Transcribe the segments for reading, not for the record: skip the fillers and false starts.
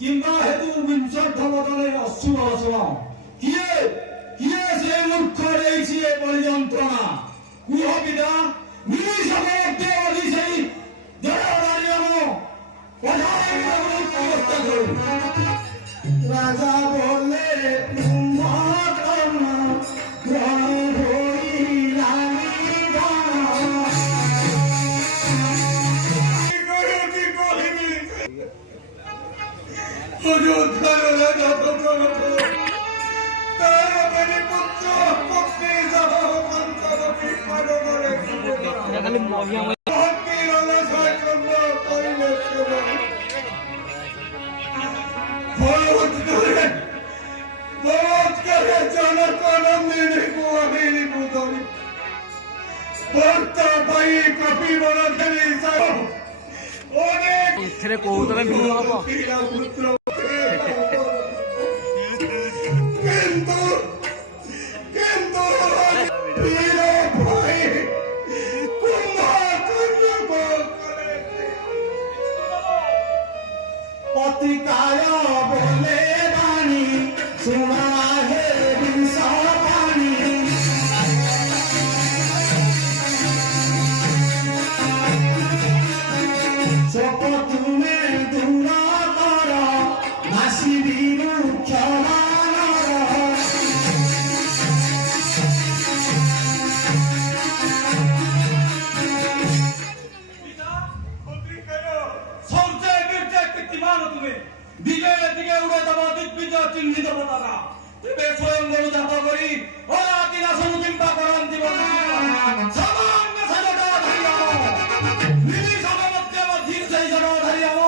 কিংবা হেতু বিংশর্ধবদলে অশ্রু অসম কিয়ে কিয়ে সে মূর্খ রয়েছে বলি যন্ত্রণা কুহ পিতা নিঃসমর্থে অধি সেই জড়দারিয়ম অবস্থা করুন রাজা বললে এখানে কৌতলে ভিড় হবো পতিকায় বলে বাণী শোনা হে বিংশ পাণী চোখ তুমি দূর কর নাসিবি বিজয়ের দিকে উড়ে যাবো দিগ্বিজয় চিহ্নিত পতাকা তুমি স্বয়ং গরু জাত করি ও আদিনা সমুচিন্তা করেন জীবন সামান্য সাজটা ধারিয়াম নিধি সমমধ্যে ধীর সেই জড় ধারিয়াম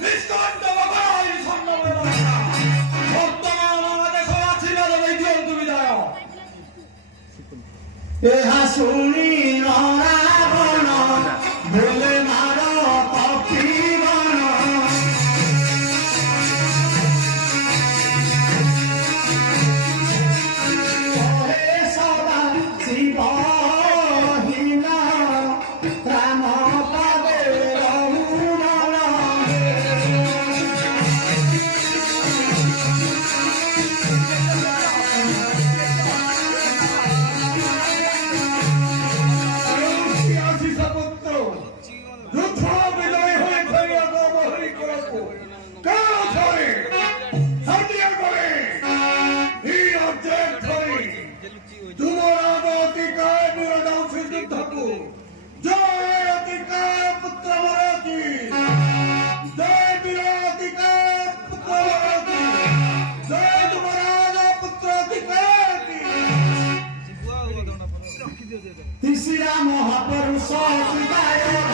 নিষ্কণ্ঠ মকরাই স্বর্ণময় বাসা বর্তমান আমাদের আশীর্বাদ দিও তুমি দায় এহা শুনি রাবণ বলে মার কপি तुमरा अतिकाय निरडाव सिद्ध ठाकूर जय अतिकाय पुत्र मराठी जय अतिकाय पुत्र मराठी जय तुम्हारा पुत्र अतिकाय तिसरा महापुरुष अतिकाय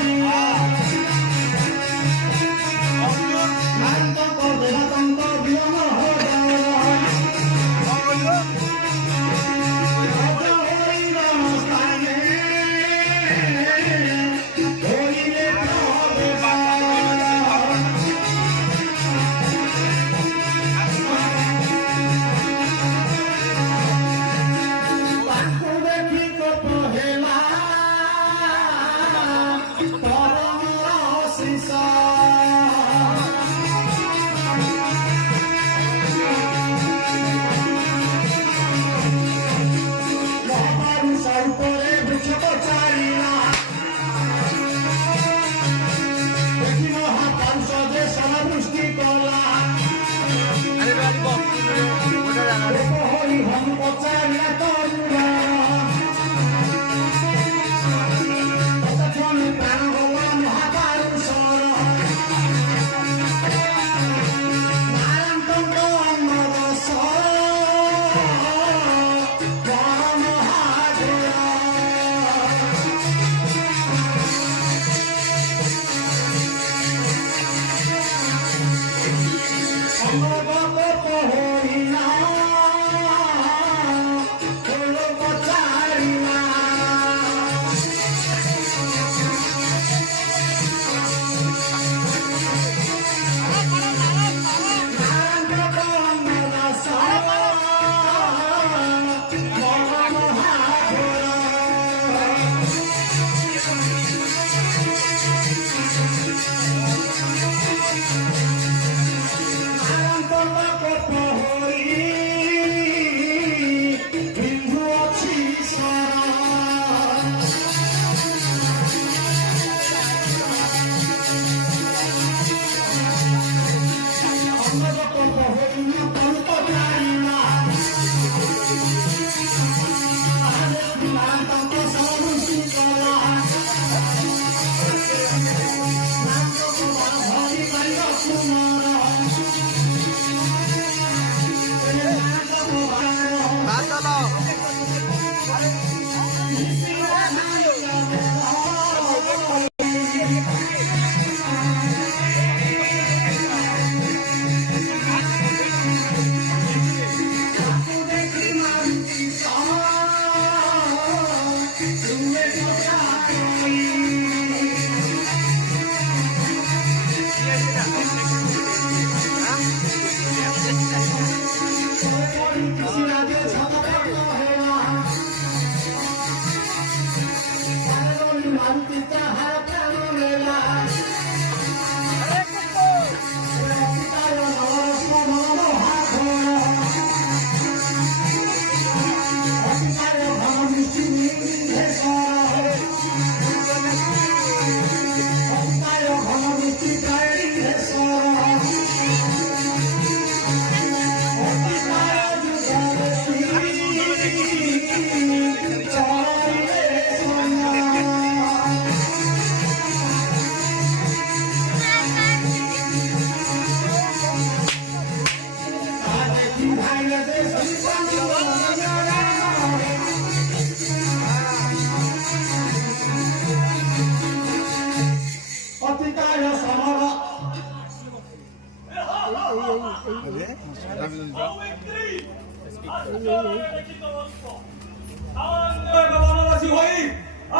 ବନବାସୀ ହୋଇ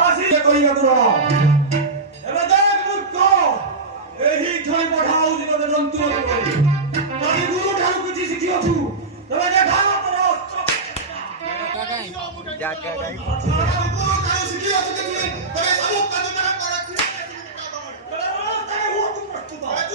ଆସି କହିବାକୁ ରହ ଏବେ ଦେଖ ମୂର୍ଖ ଏହି ଠଣି ପଠା ହଉଛି ତତେ ଜନ୍ତୁ କରି ଯଦି ଗୁରୁ ଠାରୁ କିଛି ଶିଖିଅଛୁ ତେବେ ଦେଖା ତୋର प्रस्तुत